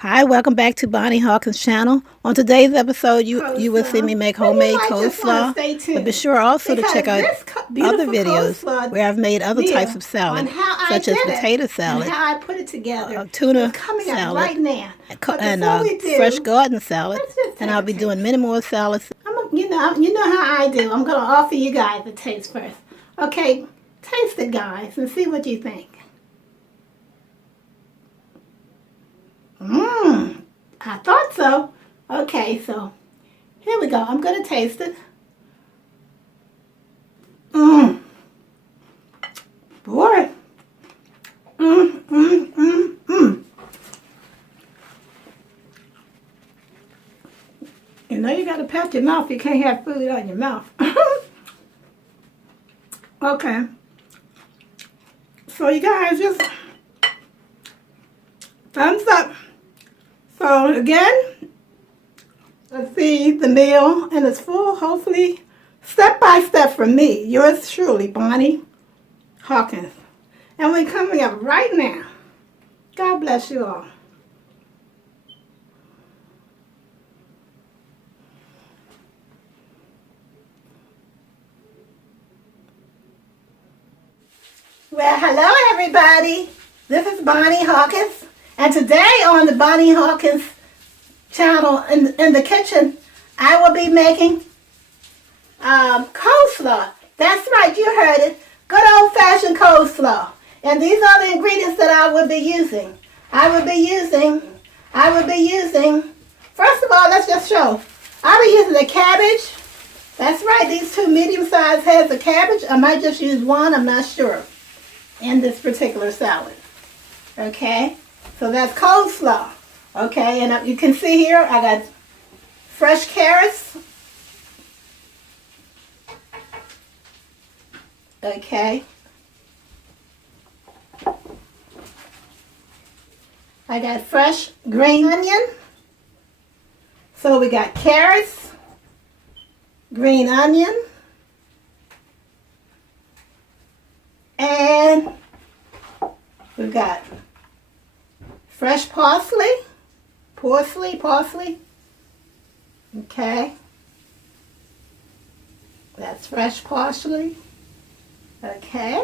Hi, welcome back to Bonnie Hawkins' channel. On today's episode, you will see me make homemade coleslaw, but be sure also to check out other videos where I've made other types of salad, such as potato salad, how I put it together. tuna coming salad, up right now. and fresh garden salad, and I'll be doing many more salads. You know how I do. I'm going to offer you guys a taste first. Okay, taste it, guys, and see what you think. I thought so. Okay, so here we go. I'm going to taste it. Boy. You know you got to pat your mouth. You can't have food on your mouth. Okay. So you guys just thumbs up. So again, let's see the meal and it's full, hopefully, step by step from me. Yours truly, Bonnie Hawkins. And we're coming up right now. God bless you all. Well, hello everybody. This is Bonnie Hawkins. And today on the Bonnie Hawkins channel in the kitchen, I will be making coleslaw. That's right, you heard it. Good old-fashioned coleslaw. And these are the ingredients that I will be using. I will be using, first of all, let's just show. I'll be using the cabbage. That's right, these two medium-sized heads of cabbage. I might just use one, I'm not sure, in this particular salad. Okay? So that's coleslaw. Okay, and you can see here I got fresh carrots. Okay. I got fresh green onion. So we got carrots, green onion, and we've got fresh parsley. Okay. That's fresh parsley. Okay.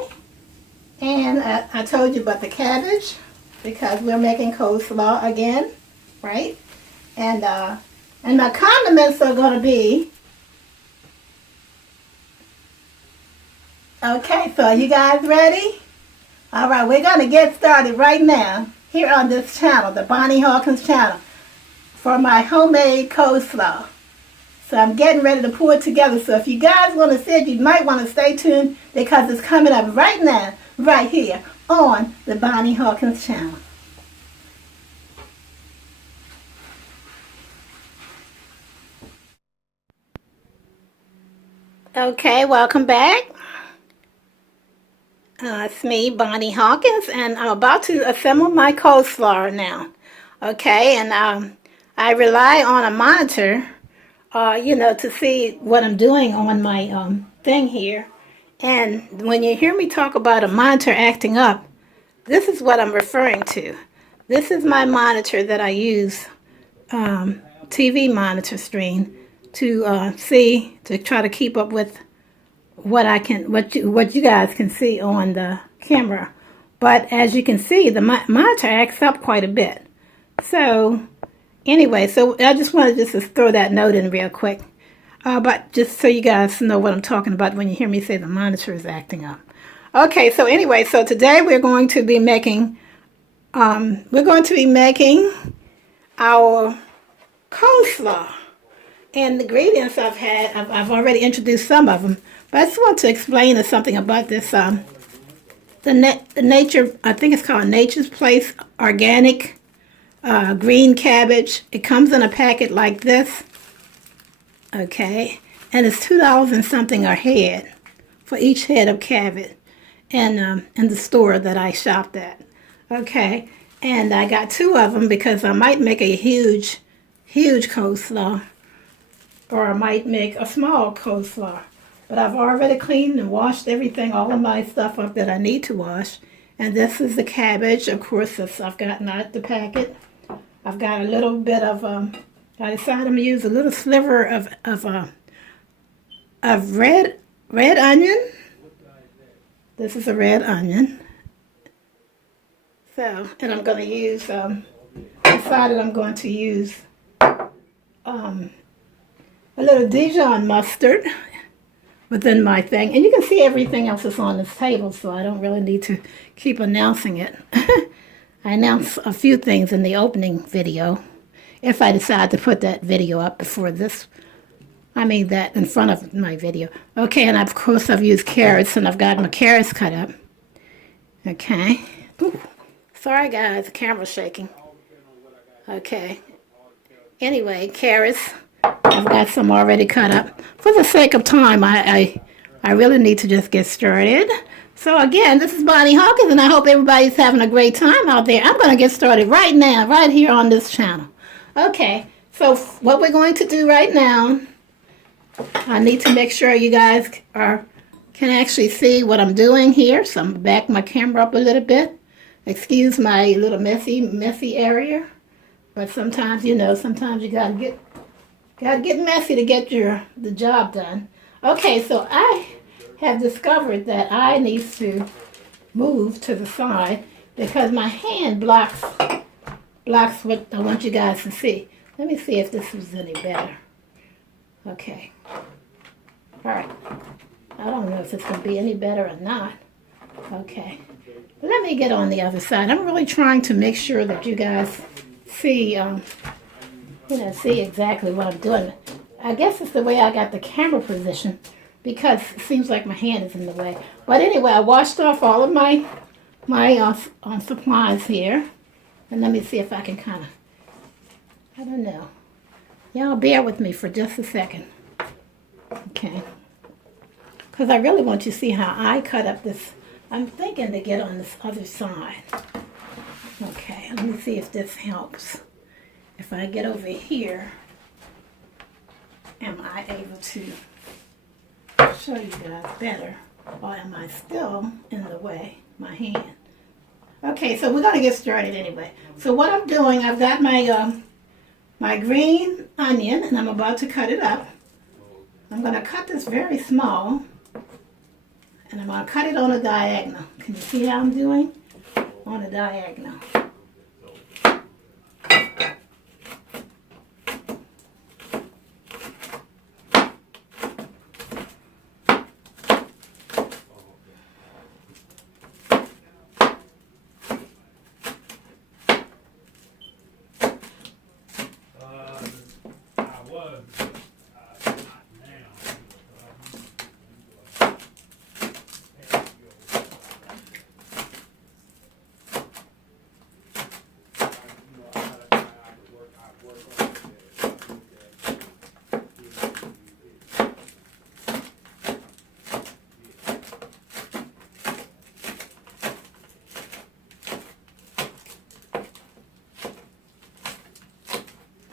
And I told you about the cabbage because we're making coleslaw again, right? And my condiments are going to be, okay, so are you guys ready? All right, we're going to get started right now here on this channel, the Bonnie Hawkins channel, for my homemade coleslaw. So I'm getting ready to pour it together. So if you guys want to see it, you might want to stay tuned because it's coming up right now, right here on the Bonnie Hawkins channel. Okay, welcome back. It's me, Bonnie Hawkins, and I'm about to assemble my coleslaw now. Okay, and I rely on a monitor, to see what I'm doing on my thing here. And when you hear me talk about a monitor acting up, this is what I'm referring to. This is my monitor that I use, TV monitor screen, to try to keep up with what you guys can see on the camera. But as you can see, the monitor acts up quite a bit. So anyway, so I just wanted to throw that note in real quick. But just so you guys know what I'm talking about when you hear me say the monitor is acting up. Okay, so anyway, so today we're going to be making our coleslaw. And the ingredients I've already introduced some of them. But I just want to explain something about this, the nature, I think it's called Nature's Place Organic green cabbage. It comes in a packet like this, okay, and it's $2 and something a head for each head of cabbage in the store that I shopped at, okay, and I got 2 of them because I might make a huge coleslaw, or I might make a small coleslaw. But I've already cleaned and washed everything, all of my stuff up that I need to wash. And this is the cabbage, of course, I've gotten out the packet. I've got a little bit of, I decided I'm going to use a little sliver of red onion. This is a red onion. So, and I'm going to use, decided I'm going to use a little Dijon mustard within my thing. And you can see everything else is on this table, so I don't really need to keep announcing it. I announced a few things in the opening video, if I decide to put that video up before this. I mean that in front of my video. Okay, and of course I've used carrots, and I've got my carrots cut up. Okay. Ooh, sorry guys, the camera's shaking. Okay. Anyway, carrots. I've got some already cut up. For the sake of time, I really need to just get started. So again, this is Bonnie Hawkins, and I hope everybody's having a great time out there. I'm going to get started right now, right here on this channel. Okay, so what we're going to do right now, I need to make sure you guys can actually see what I'm doing here. So I'm going to back my camera up a little bit. Excuse my little messy area. But sometimes, you know, sometimes you got to get messy to get the job done. Okay, so I have discovered that I need to move to the side because my hand blocks what I want you guys to see. Let me see if this was any better. Okay. All right. I don't know if it's going to be any better or not. Okay. But let me get on the other side. I'm really trying to make sure that you guys see, see exactly what I'm doing. I guess it's the way I got the camera position because it seems like my hand is in the way. But anyway, I washed off all of my supplies here. And let me see if I can kind of, I don't know. Y'all bear with me for just a second. Okay. Because I really want you to see how I cut up this. I'm thinking to get on this other side. Okay, let me see if this helps. If I get over here, am I able to show you guys better? Or am I still in the way, my hand? Okay, so we're going to get started anyway. So what I'm doing, I've got my green onion, and I'm about to cut it up. I'm going to cut this very small, and I'm going to cut it on a diagonal. Can you see how I'm doing? On a diagonal.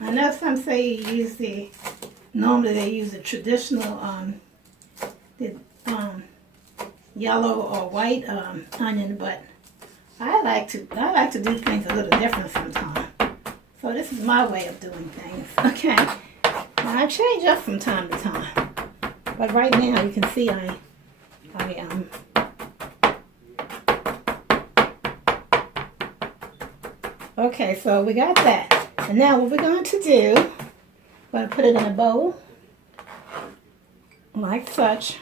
I know some say you use normally they use the traditional yellow or white onion, but I like to do things a little different sometimes. So this is my way of doing things. Okay, now I change up from time to time, but right now you can see I okay, so we got that. And now what we're going to do, we're going to put it in a bowl, like such.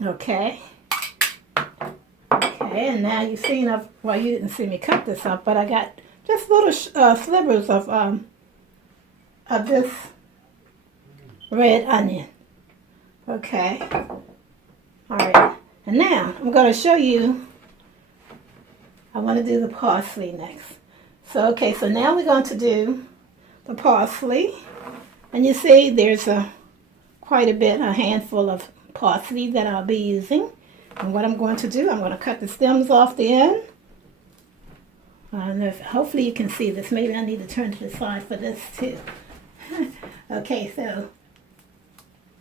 Okay. Okay, and now you've seen, well, you didn't see me cut this up, but I got just little slivers of this red onion. Okay. All right, and now I'm going to show you, I want to do the parsley next. So, okay, so now we're going to do the parsley. And you see there's quite a bit, a handful of parsley that I'll be using. And what I'm going to do, I'm going to cut the stems off the end. I don't know if, hopefully you can see this. Maybe I need to turn to the side for this too. Okay, so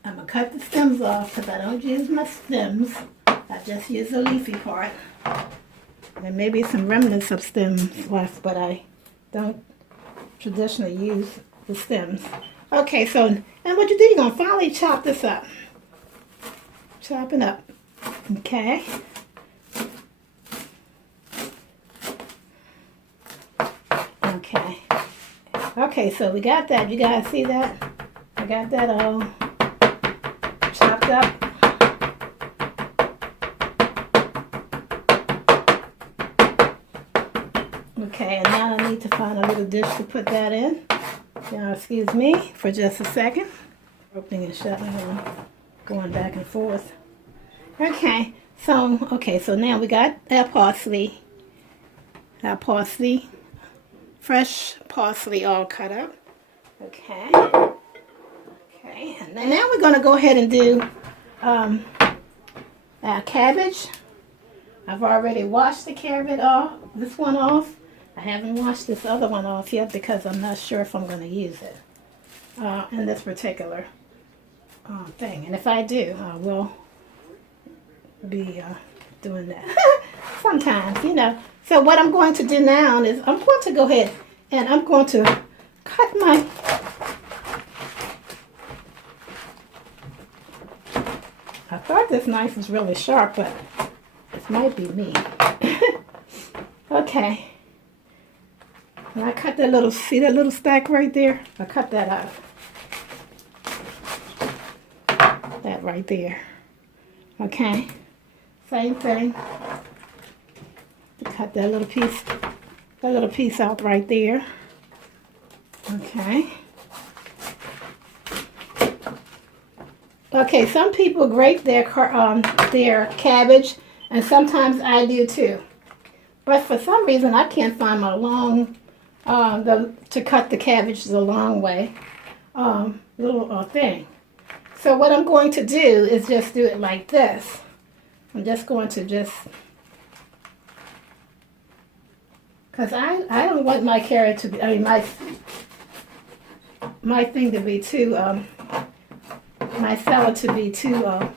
I'm going to cut the stems off because I don't use my stems. I just use the leafy part. There may be some remnants of stems left, but I don't traditionally use the stems. Okay, so, and what you do, you're going to finally chop this up. Chop it up. Okay. Okay. Okay, so we got that. You guys see that? I got that all chopped up. Okay, and now I need to find a little dish to put that in. Now, excuse me for just a second. Opening and shutting and going back and forth. Okay, so now we got our parsley. Our parsley. Fresh parsley all cut up. Okay. Okay, and then now we're going to go ahead and do our cabbage. I've already washed the cabbage off, this one off. I haven't washed this other one off yet because I'm not sure if I'm going to use it in this particular thing. And if I do, I will be doing that sometimes, you know. So what I'm going to do now is I'm going to go ahead and I'm going to cut my I thought this knife was really sharp, but it might be me. Okay. And I cut that little, see that little stack right there? I cut that out. That right there. Okay. Same thing. Cut that little piece out right there. Okay. Okay, some people grate their cabbage, and sometimes I do too. But for some reason, I can't find my long, to cut the cabbage the long way, little thing. So what I'm going to do is just do it like this. I'm just going to because I don't want my carrot to be, I mean, my thing to be too, my salad to be too, I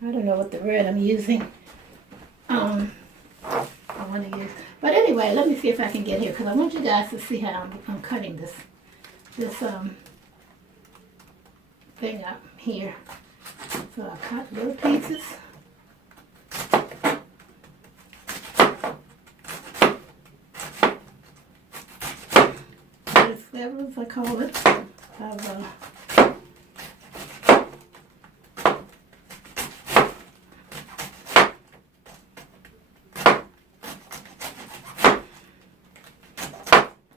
don't know what the word I'm using, I want to use. But anyway, let me see if I can get here, because I want you guys to see how I'm cutting this thing up here. So I cut little pieces. Slivers, I call it, of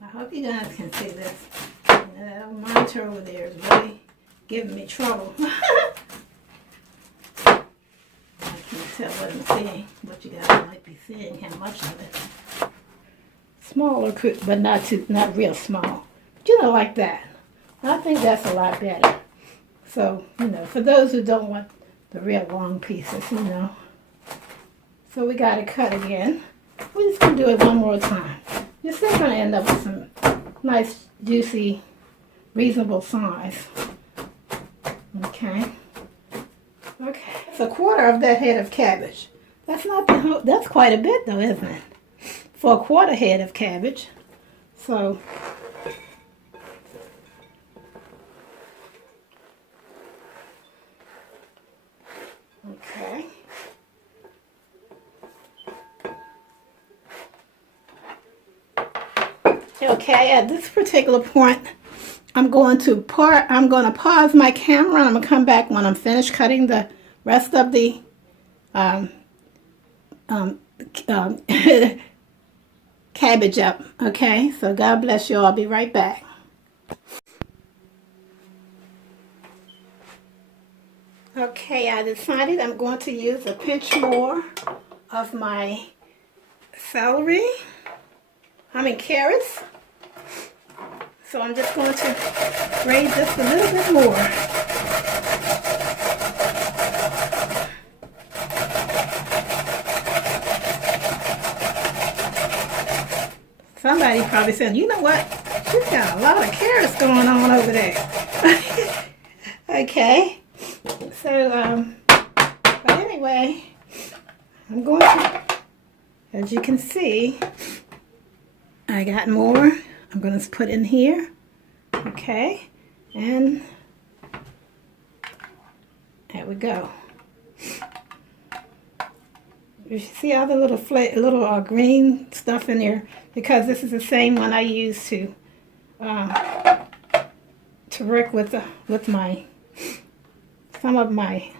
I hope you guys can see this. That old monitor over there is really giving me trouble. I can't tell what I'm seeing, but you guys might be seeing how much of it. Smaller, but not real small. You know, like that. I think that's a lot better. So, you know, for those who don't want the real long pieces, you know. So we got to cut again. We're just going to do it one more time. You're still going to end up with some nice, juicy, reasonable size. Okay. Okay. It's a quarter of that head of cabbage. That's not the whole, that's quite a bit though, isn't it? For a quarter head of cabbage. So okay. Okay, at this particular point, I'm going to pause my camera and I'm going to come back when I'm finished cutting the rest of the cabbage up. Okay, so God bless you all. I'll be right back. Okay, I decided I'm going to use a pinch more of my celery. Carrots. So I'm just going to grate this a little bit more. Somebody probably said, you know what? She's got a lot of carrots going on over there. Okay. way, I'm going to, as you can see, I got more. I'm going to put in here. Okay, and there we go. You see all the little green stuff in there, because this is the same one I use to work with some of my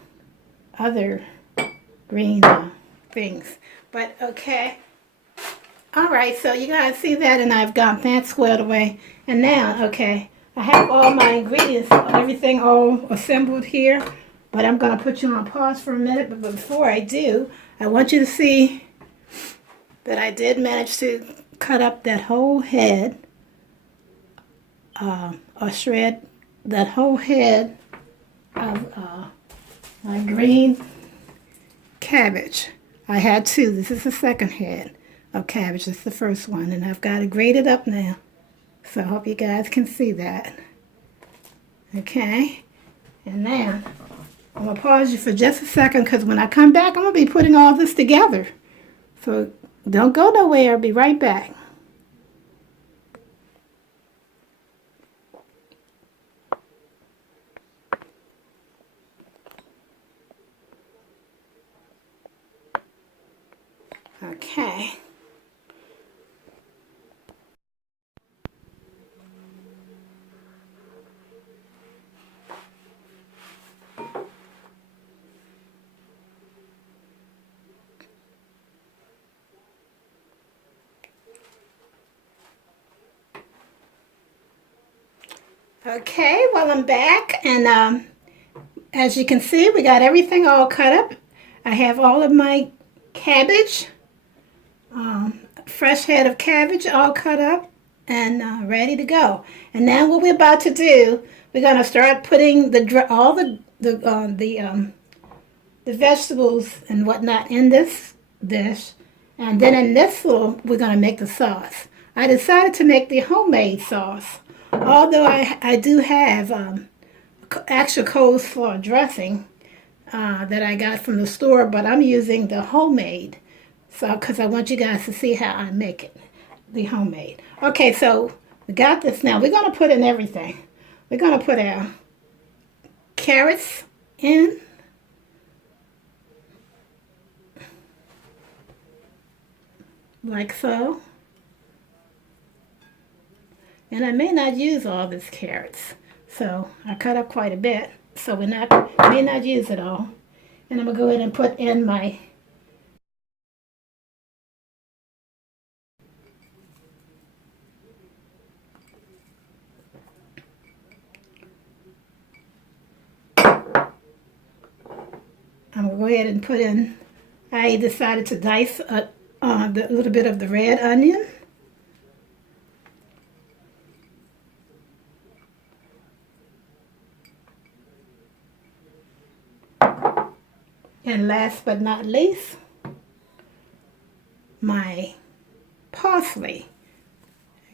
other green things. But okay, all right. So you guys see that, and I've got that squared away. And now, okay, I have all my ingredients, everything all assembled here. But I'm going to put you on pause for a minute. But before I do, I want you to see that I did manage to cut up that whole head, or shred that whole head of my green cabbage. I had two. This is the second head of cabbage. This is the first one. And I've got it grated up now. So I hope you guys can see that. Okay. And now I'm going to pause you for just a second, because when I come back, I'm going to be putting all this together. So don't go nowhere. I'll be right back. Okay. Okay, well, I'm back, and as you can see, we got everything all cut up. I have all of my cabbage, fresh head of cabbage all cut up and ready to go. And now what we're about to do, we're going to start putting all the vegetables and whatnot in this dish. And then in this little, we're going to make the sauce. I decided to make the homemade sauce. Although I do have actual coleslaw dressing that I got from the store, but I'm using the homemade, so because I want you guys to see how I make it, the homemade. Okay, so we got this now. We're going to put in everything. We're going to put our carrots in. Like so. And I may not use all this carrots, so I cut up quite a bit, so may not use it all. And I'm going to go ahead and put in my I decided to dice a little bit of the red onion. And last but not least, my parsley.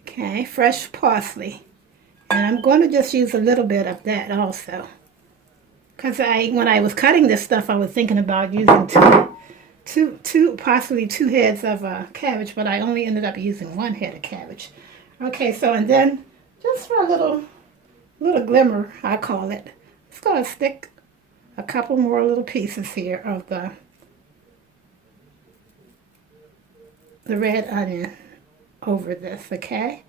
Okay, fresh parsley. And I'm going to just use a little bit of that also. Because when I was cutting this stuff, I was thinking about using possibly two heads of cabbage, but I only ended up using one head of cabbage. Okay, so and then just for a little glimmer, I call it, it's going to stick a couple more little pieces here of the red onion over this, okay?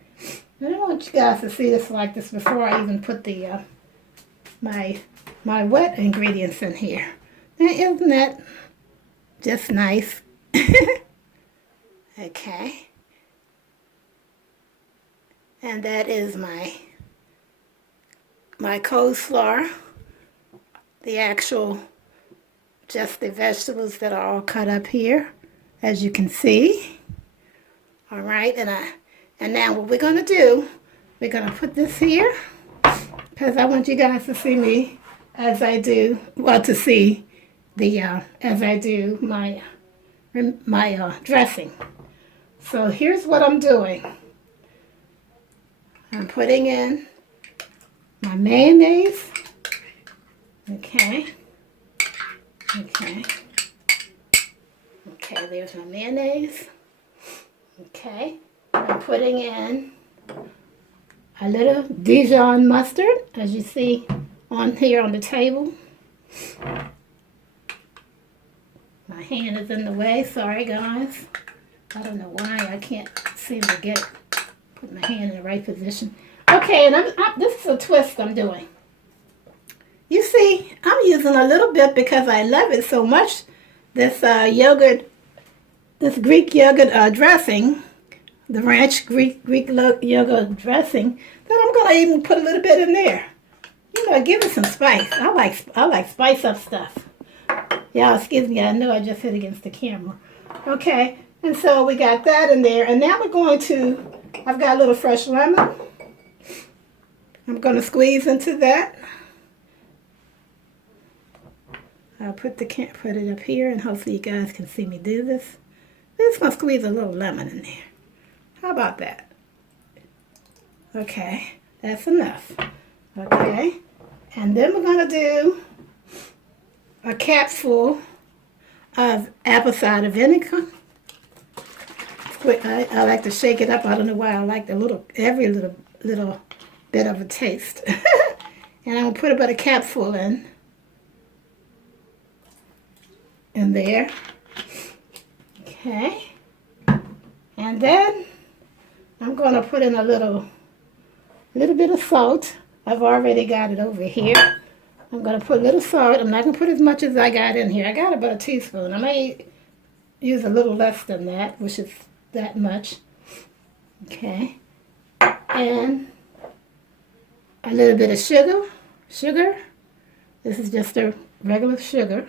And I want you guys to see this like this before I even put the my wet ingredients in here. Now, isn't that just nice? Okay. And that is my coleslaw. The actual, just the vegetables that are all cut up here, as you can see. All right, and now what we're going to do, we're going to put this here, because I want you guys to see me as I do, well, to see the, as I do my dressing. So here's what I'm doing. I'm putting in my mayonnaise. Okay. Okay, there's my mayonnaise. Okay, I'm putting in a little Dijon mustard, as you see on here on the table. My hand is in the way, sorry guys. I don't know why I can't seem to put my hand in the right position. Okay, and this is a twist I'm doing. You see, I'm using a little bit because I love it so much. This this Greek yogurt dressing, the ranch Greek yogurt dressing, that I'm gonna even put a little bit in there. You know, give it some spice. I like spice up stuff. Y'all, excuse me, I know I just hit against the camera. Okay, and so we got that in there, and now we're going to, I've got a little fresh lemon. I'm going to squeeze into that. I'll put it up here, and hopefully you guys can see me do this. I'm just going to squeeze a little lemon in there. How about that? Okay, that's enough. Okay, and then we're going to do a capful of apple cider vinegar. I like to shake it up. I don't know why I like every little bit of a taste. And I'm going to put about a capful in there. Okay. And then I'm going to put in a little bit of salt. I've already got it over here. I'm going to put a little salt. I'm not going to put as much as I got in here. I got about a teaspoon. I may use a little less than that, which is that much. Okay. And a little bit of sugar. This is just a regular sugar.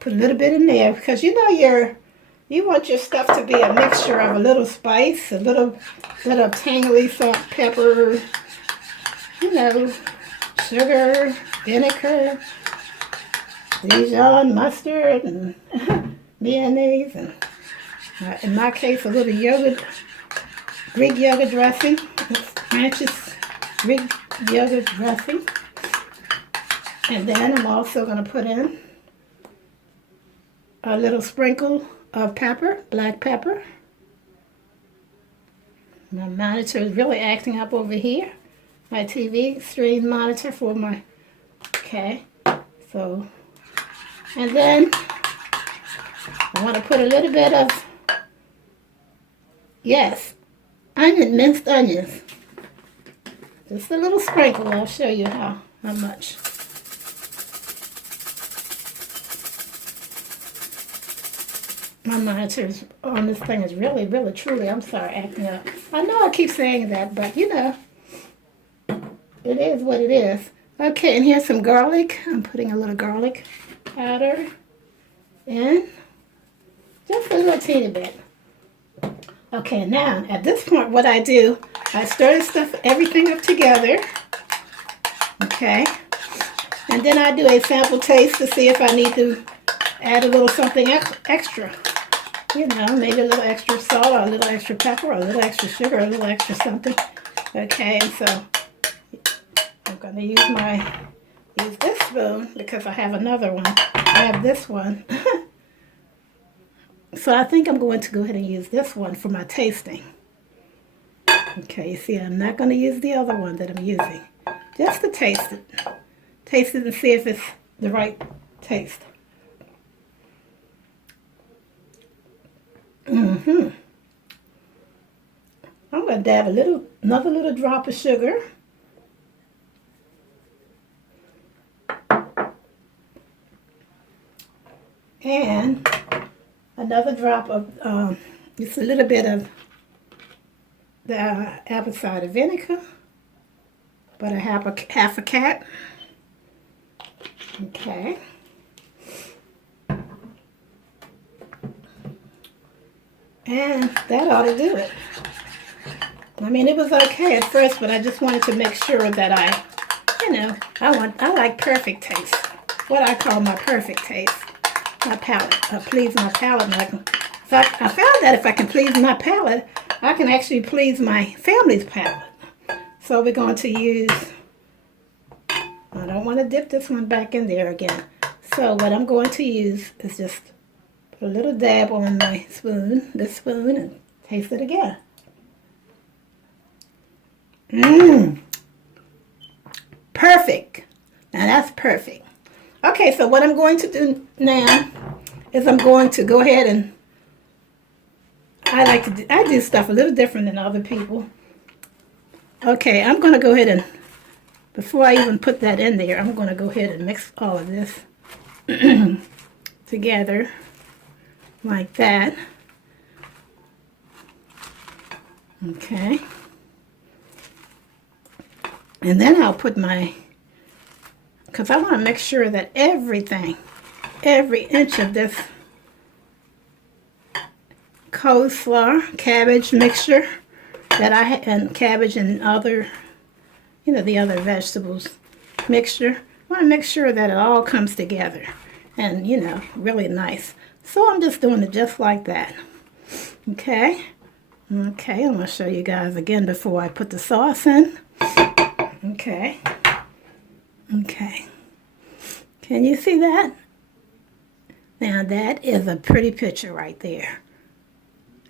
Put a little bit in there because you know you want your stuff to be a mixture of a little spice, a little bit of tangly salt, pepper, you know, sugar, vinegar, Dijon mustard, and mayonnaise, and in my case, a little yogurt, Greek yogurt dressing. It's Francis Greek yogurt dressing. And then I'm also going to put in a little sprinkle of pepper, black pepper. My monitor is really acting up over here. My TV screen monitor for my, okay, so, and then I want to put a little bit of, yes, minced onions. Just a little sprinkle. I'll show you how much. My monitor on this thing is really, truly, I'm sorry, acting up. I know I keep saying that, but you know, it is what it is. Okay, and here's some garlic. I'm putting a little garlic powder in. Just a little teeny bit. Okay, now, at this point, what I do, I stir everything up together. Okay. And then I do a sample taste to see if I need to add a little something extra. You know, maybe a little extra salt, or a little extra pepper, or a little extra sugar, or a little extra something. Okay, and so I'm going to use this spoon because I have another one. I have this one. So I think I'm going to go ahead and use this one for my tasting. Okay, you see, I'm not going to use the other one that I'm using. Just to taste it. Taste it and see if it's the right taste. I'm going to dab another little drop of sugar. And another drop of, just a little bit of the apple cider vinegar. But I have half a cap. Okay. And that ought to do it. I mean, it was okay at first, but I just wanted to make sure that I like perfect taste. What I call my perfect taste. My palate. Please my palate. So I found that if I can please my palate, I can actually please my family's palate. So we're going to use, I don't want to dip this one back in there again. So what I'm going to use is just Put a little dab on my spoon, this spoon, and taste it again. Mmm. Perfect. Now that's perfect. Okay, so what I'm going to do now is I'm going to go ahead and I do stuff a little different than other people. Okay, I'm going to go ahead and, before I even put that in there, I'm going to go ahead and mix all of this together like that. Okay. And then I'll put my, because I want to make sure that everything, every inch of this coleslaw cabbage mixture that I and cabbage and other, the other vegetables mixture, I want to make sure that it all comes together and, really nice. So I'm just doing it just like that. Okay. Okay, I'm going to show you guys again before I put the sauce in. Okay. Okay. Can you see that? Now that is a pretty picture right there.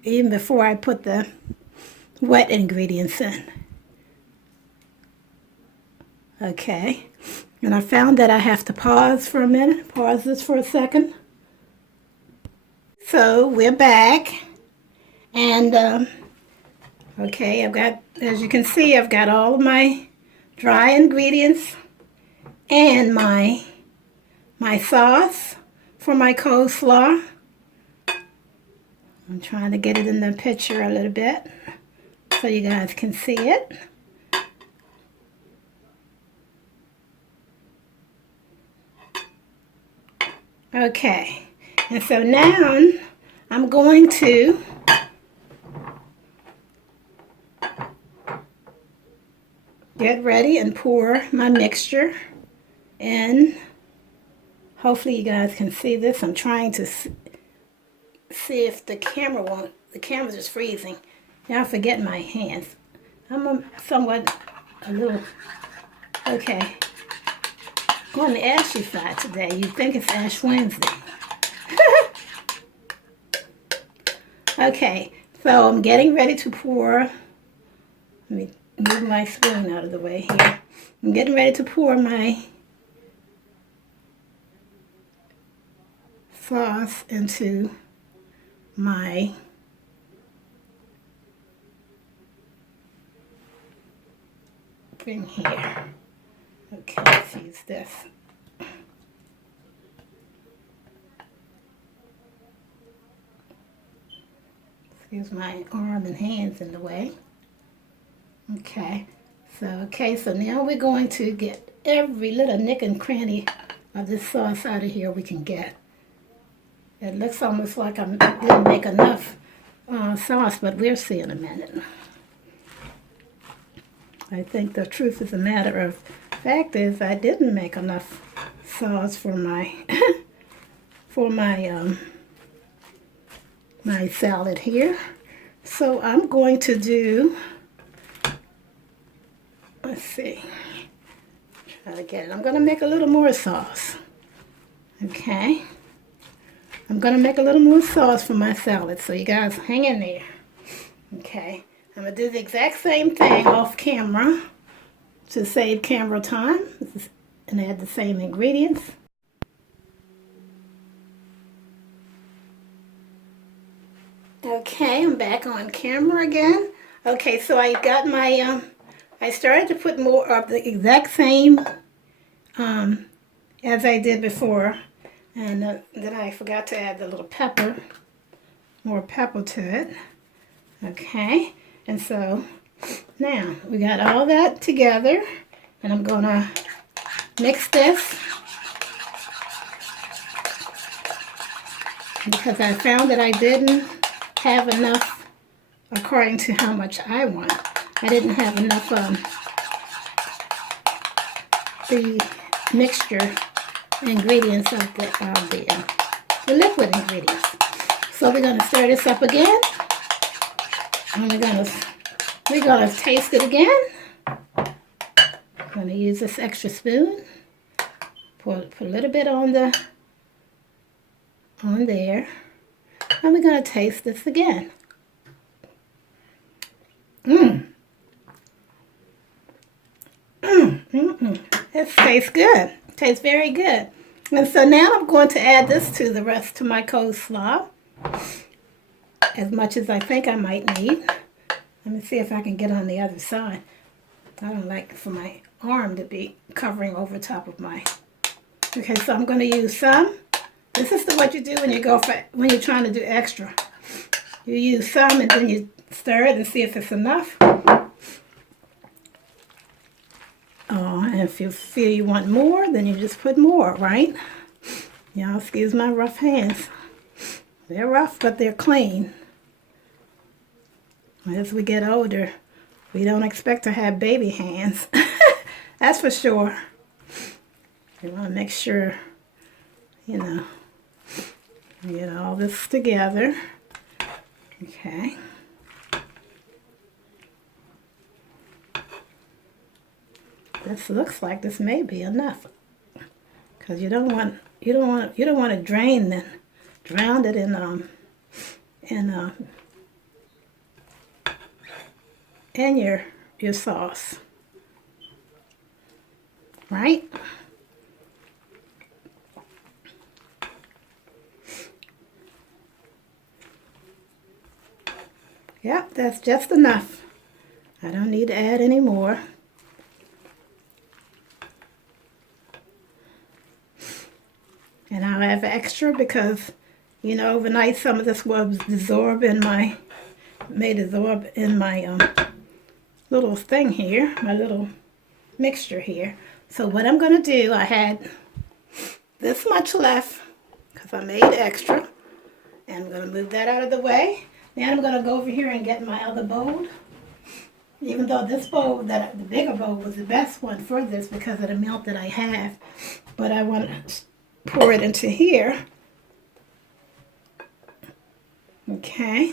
Even before I put the wet ingredients in. Okay. And I found that I have to pause for a minute. Pause this for a second. So we're back. And, okay, I've got, as you can see, I've got all of my dry ingredients and my sauce for my coleslaw. I'm trying to get it in the picture a little bit so you guys can see it. Okay, and so now I'm going to get ready and pour my mixture in. Hopefully you guys can see this. I'm trying to see if the camera won't. The camera's just freezing. Now I forget my hands. I'm somewhat a little, okay. On the ashy side today. You think it's Ash Wednesday. Okay, so I'm getting ready to pour. Let me move my spoon out of the way here. I'm getting ready to pour my sauce into my thing here. Okay, let's use this. Excuse my arm and hands in the way. Okay, so now we're going to get every little nick and cranny of this sauce out of here we can get. It looks almost like I didn't make enough sauce, but we'll see in a minute. I think the truth of the matter of fact is I didn't make enough sauce for my my salad here. So I'm going to do, let's see, try to get it. I'm going to make a little more sauce. Okay. I'm going to make a little more sauce for my salad, so you guys hang in there. Okay. I'm going to do the exact same thing off camera to save camera time and add the same ingredients. Okay, I'm back on camera again. Okay, so I got my, I started to put more of the exact same as I did before. And then I forgot to add the little pepper, more pepper to it. Okay, and so now we got all that together, and I'm gonna mix this because I found that I didn't have enough according to how much I want. I didn't have enough the mixture ingredients of the liquid ingredients. So we're going to stir this up again, and we're gonna taste it again. I'm going to use this extra spoon. Put a little bit on there. And we're going to taste this again. It tastes good. It tastes very good. And so now I'm going to add this to the rest of my coleslaw. As much as I think I might need. Let me see if I can get on the other side. I don't like for my arm to be covering over top of my... Okay, so I'm going to use some. This is what you do when when you're trying to do extra. You use some and then you stir it and see if it's enough. And if you feel you want more, then you just put more, right? Y'all excuse my rough hands. They're rough, but they're clean. As we get older, we don't expect to have baby hands. That's for sure. You want to make sure, you know, get all this together. Okay. This looks like this may be enough, because you don't want to drown it in your sauce, right? Yep, that's just enough. I don't need to add any more. And I'll have extra because, you know, overnight some of this was absorbed in my, little thing here, my little mixture here. So what I'm going to do, I had this much left because I made extra. And I'm going to move that out of the way. Then I'm going to go over here and get my other bowl. Even though this bowl, the bigger bowl, was the best one for this because of the milk that I have. But I want to pour it into here. Okay.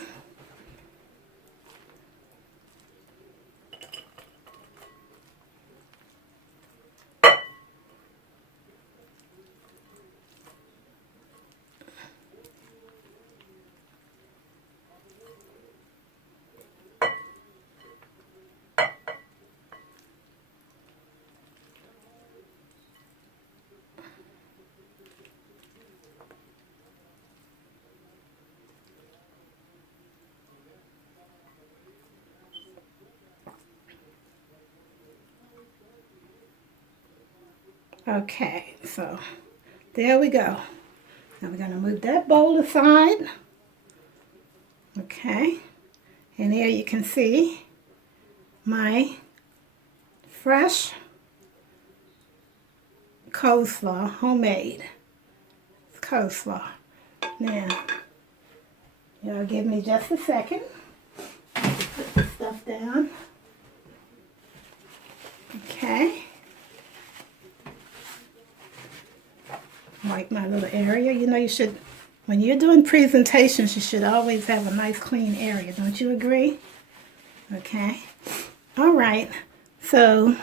Okay, so there we go. Now we're going to move that bowl aside. Okay, and here you can see my fresh coleslaw, homemade coleslaw. Now, y'all give me just a second. Put the stuff down. Okay. Like my little area. You know, you should, when you're doing presentations, you should always have a nice clean area. Don't you agree? Okay. All right. So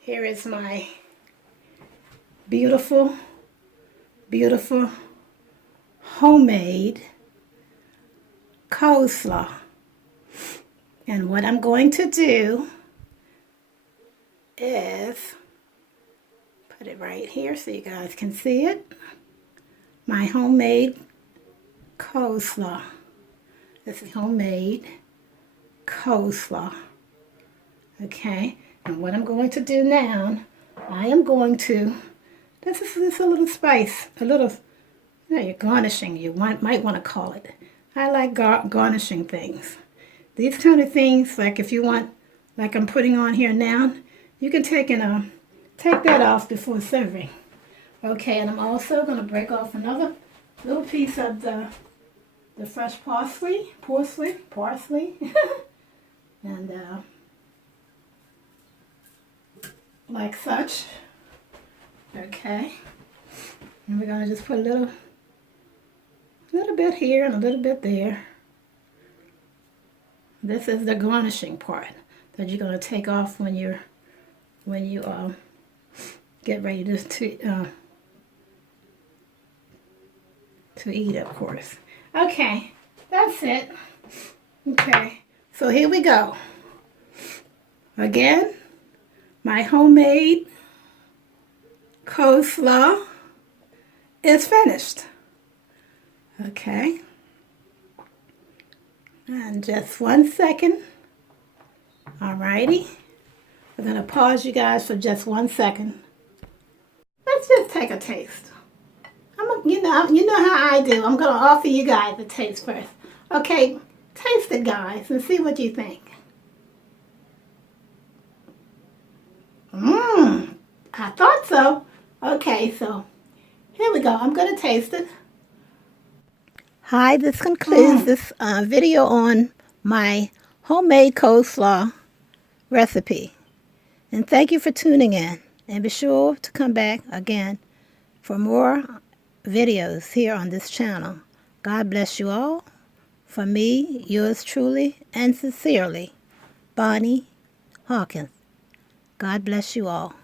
here is my beautiful, beautiful homemade coleslaw. And what I'm going to do is put it right here so you guys can see it. My homemade coleslaw. This is homemade coleslaw. Okay, and what I'm going to do now, I am going to, this is a little spice, a little, you know, garnishing, you might want to call it. I like garnishing things. These kind of things, like if you want, like I'm putting on here now, you can take that off before serving. Okay, and I'm also going to break off another little piece of the fresh parsley, and like such. Okay, and we're going to just put a little bit here and a little bit there. This is the garnishing part that you're going to take off when you get ready to eat, of course. Okay, that's it. Okay, so here we go. Again, my homemade coleslaw is finished. Okay. And just 1 second. Alrighty. We're going to pause you guys for just 1 second. Let's just take a taste. You know how I do. I'm going to offer you guys a taste first. Okay, taste it, guys, and see what you think. I thought so. Okay, so here we go. I'm going to taste it. Hi, this concludes this video on my homemade coleslaw recipe. And thank you for tuning in. And be sure to come back again for more videos here on this channel. God bless you all. From me, yours truly and sincerely, Bonnie Hawkins. God bless you all.